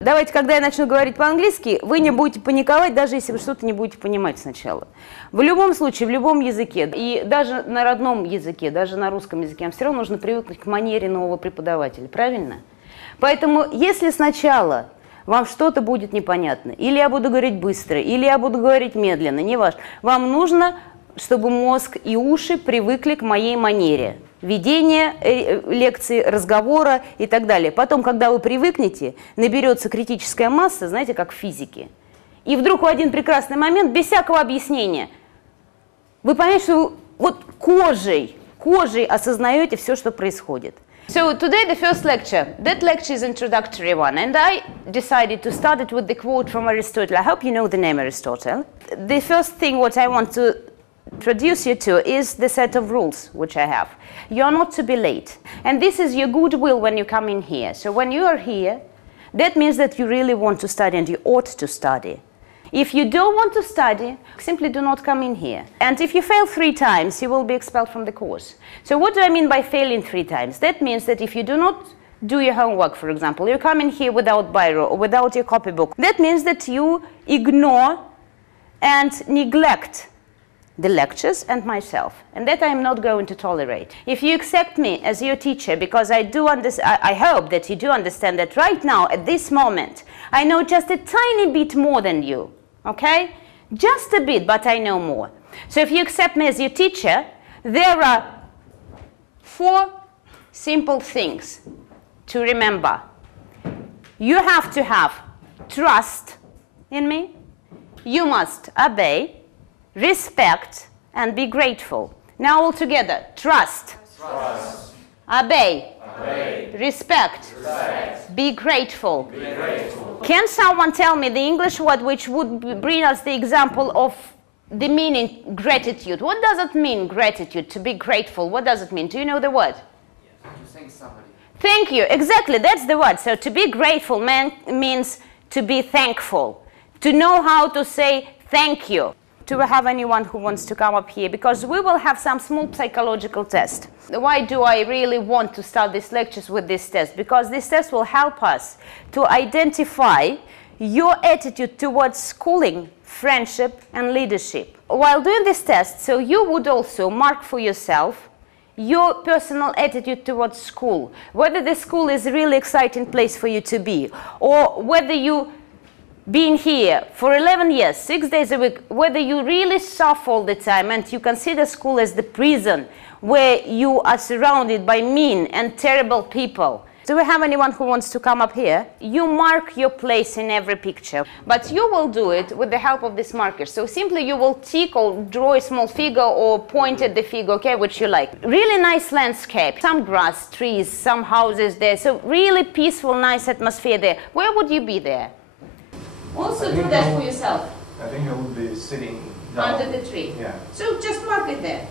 Давайте, когда я начну говорить по-английски, вы не будете паниковать, даже если вы что-то не будете понимать сначала. В любом случае, в любом языке, и даже на родном языке, даже на русском языке, вам все равно нужно привыкнуть к манере нового преподавателя, правильно? Поэтому, если сначала вам что-то будет непонятно, или я буду говорить быстро, или я буду говорить медленно, неважно, вам нужно, чтобы мозг и уши привыкли к моей манере ведения лекции, разговора и так далее. Потом, когда вы привыкнете, наберется критическая масса, знаете, как в физике. И вдруг в один прекрасный момент, без всякого объяснения, вы поймете, что вы вот кожей осознаете все, что происходит. So today the first lecture, that lecture is introductory one, and I decided to start it with the quote from Aristotle. I hope you know the name Aristotle. The first thing what I want to introduce you to is the set of rules which I have. You are not to be late, and this is your goodwill when you come in here. So when you are here, that means that you really want to study and you ought to study. If you don't want to study, simply do not come in here. And if you fail 3 times, you will be expelled from the course. So what do I mean by failing 3 times? That means that if you do not do your homework, for example, you come in here without biro or without your copybook, that means that you ignore and neglect the lectures and myself, and that I am not going to tolerate. If you accept me as your teacher, because I hope that you do understand that right now, at this moment, I know just a tiny bit more than you, okay? Just a bit, but I know more. So if you accept me as your teacher, there are 4 simple things to remember. You have to have trust in me, you must obey, respect, and be grateful. Now all together, trust, obey, respect, be grateful. Can someone tell me the English word which would bring us the example of the meaning gratitude? What does it mean, gratitude, to be grateful? What does it mean? Do you know the word? To thank somebody. Thank you, exactly, that's the word. So to be grateful means to be thankful, to know how to say thank you. Do we have anyone who wants to come up here? Because we will have some small psychological test. Why do I really want to start these lectures with this test? Because this test will help us to identify your attitude towards schooling, friendship, and leadership. While doing this test, so you would also mark for yourself your personal attitude towards school, whether the school is a really exciting place for you to be, or whether you being here for 11 years, 6 days a week, whether you really suffer all the time and you consider school as the prison where you are surrounded by mean and terrible people. Do we have anyone who wants to come up here? You mark your place in every picture, but you will do it with the help of this marker. So simply you will tick or draw a small figure or point at the figure, okay, which you like. Really nice landscape, some grass, trees, some houses there, so really peaceful, nice atmosphere there. Where would you be there? Also do that for yourself. I think I would be sitting down. Under the tree. Yeah. So just mark it there.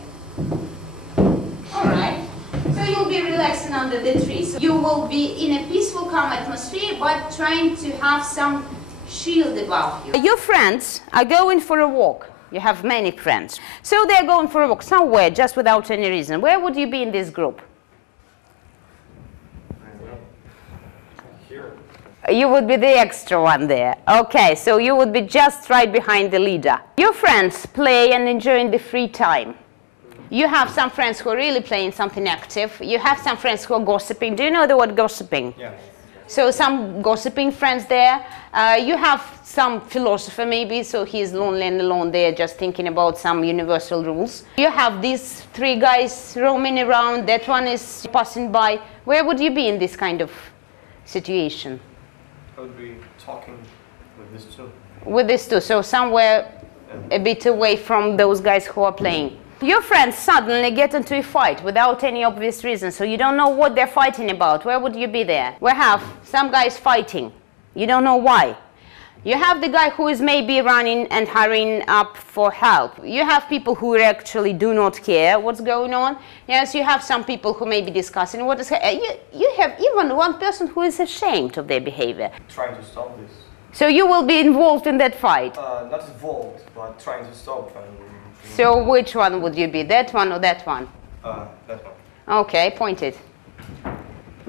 All right. So you'll be relaxing under the tree. So you will be in a peaceful, calm atmosphere, but trying to have some shield above you. Your friends are going for a walk. You have many friends. So they're going for a walk somewhere just without any reason. Where would you be in this group? You would be the extra one there. Okay, so you would be just right behind the leader. Your friends play and enjoy the free time. You have some friends who are really playing something active. You have some friends who are gossiping. Do you know the word gossiping? Yeah. So some gossiping friends there. You have some philosopher maybe, so he's lonely and alone there just thinking about some universal rules. You have these 3 guys roaming around. That one is passing by. Where would you be in this kind of situation? I would be talking with this too. With this too, so somewhere a bit away from those guys who are playing. Your friends suddenly get into a fight without any obvious reason, so you don't know what they're fighting about. Where would you be there? We have some guys fighting. You don't know why. You have the guy who is maybe running and hurrying up for help. You have people who actually do not care what's going on. Yes, you have some people who may be discussing what is you have even one person who is ashamed of their behavior. Trying to stop this. So you will be involved in that fight. Not involved, but trying to stop. So which one would you be? That one or that one? That one. Okay, point it.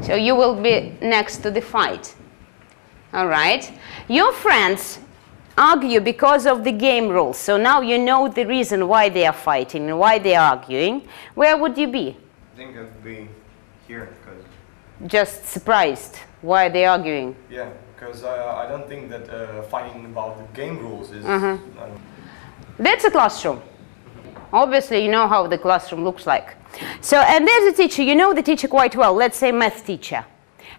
So you will be next to the fight. All right. Your friends argue because of the game rules. So now you know the reason why they are fighting and why they are arguing. Where would you be? I think I'd be here because Just surprised. Why are they arguing? yeah, because I don't think that fighting about the game rules is. That's a classroom. Obviously, you know how the classroom looks like. So, and there's a teacher, you know the teacher quite well, let's say math teacher.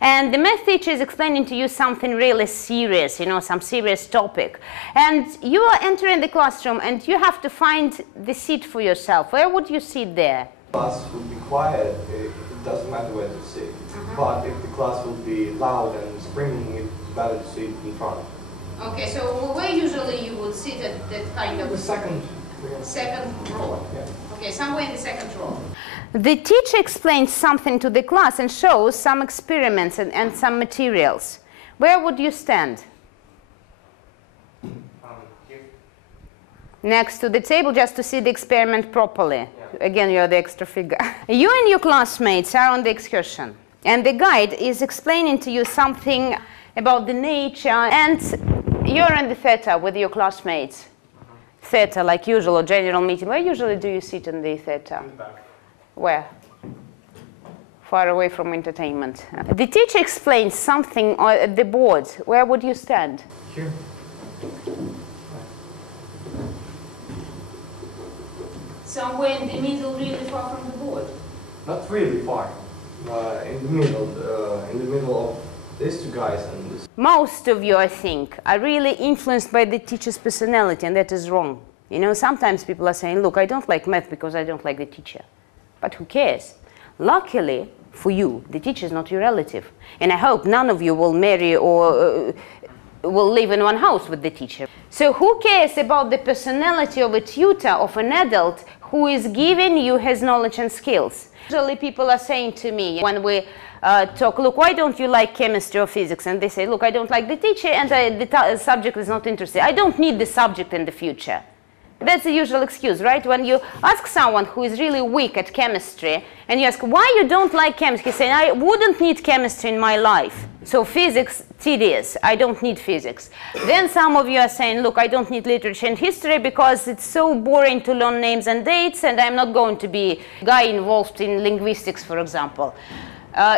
And the math teacher is explaining to you something really serious, you know, some serious topic. And you are entering the classroom and you have to find the seat for yourself. Where would you sit there? Class would be quiet, it doesn't matter where to sit. But if the class would be loud and screaming, it's better to sit in front. Okay, so where usually you would sit at that kind of The second row? yeah. Okay, somewhere in the second row. The teacher explains something to the class and shows some experiments and some materials. Where would you stand? Here. Next to the table, just to see the experiment properly. Yeah. Again, you're the extra figure. You and your classmates are on the excursion, and the guide is explaining to you something about the nature, and you're in the theater with your classmates. Theater, like usual, or general meeting. Where usually do you sit in the theater? In the back. Where? Far away from entertainment. The teacher explains something at the board. Where would you stand? Here. Somewhere in the middle, really far from the board. Not really far. In the middle of these two guys and this. Most of you, I think, are really influenced by the teacher's personality, and that is wrong. You know, sometimes people are saying, look, I don't like math because I don't like the teacher. But who cares? Luckily for you, the teacher is not your relative. And I hope none of you will marry or will live in one house with the teacher. So who cares about the personality of a tutor, of an adult who is giving you his knowledge and skills? Usually people are saying to me when we talk, look, why don't you like chemistry or physics? And they say, look, I don't like the teacher and the subject is not interesting. I don't need the subject in the future. That's the usual excuse, right? When you ask someone who is really weak at chemistry and you ask, why you don't like chemistry? He's saying, I wouldn't need chemistry in my life. So physics, tedious. I don't need physics. Then some of you are saying, look, I don't need literature and history because it's so boring to learn names and dates and I'm not going to be a guy involved in linguistics, for example.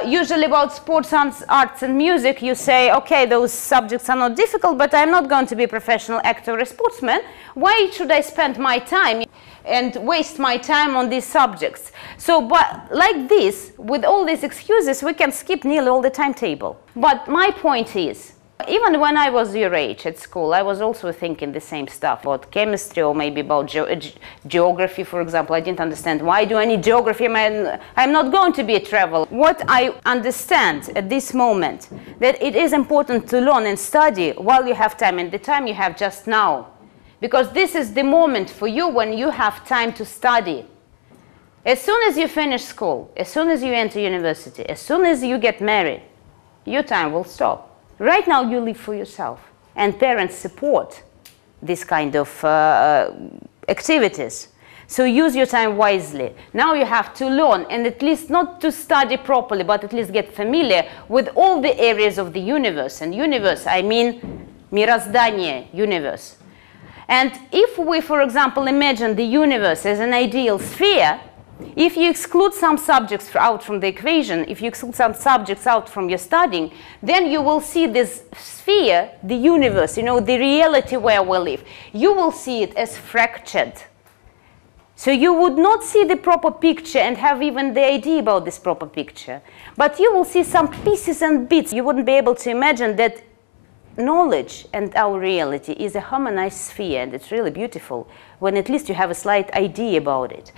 Usually about sports, arts and music, you say, okay, those subjects are not difficult, but I'm not going to be a professional actor or a sportsman. Why should I spend my time and waste my time on these subjects? So, but like this, with all these excuses, we can skip nearly all the timetable. But my point is, even when I was your age at school, I was also thinking the same stuff about chemistry or maybe about geography, for example. I didn't understand, why do I need geography? I'm not going to be a traveler. What I understand at this moment, that it is important to learn and study while you have time, and the time you have just now. Because this is the moment for you when you have time to study. As soon as you finish school, as soon as you enter university, as soon as you get married, your time will stop. Right now, you live for yourself, and parents support this kind of activities. So use your time wisely. Now you have to learn, and at least not to study properly, but at least get familiar with all the areas of the universe. And universe, I mean мироздание, universe. And if we, for example, imagine the universe as an ideal sphere, if you exclude some subjects out from the equation, if you exclude some subjects out from your studying, then you will see this sphere, the universe, you know, the reality where we live. You will see it as fractured. So you would not see the proper picture and have even the idea about this proper picture. But you will see some pieces and bits. You wouldn't be able to imagine that knowledge and our reality is a harmonized sphere, and it's really beautiful when at least you have a slight idea about it.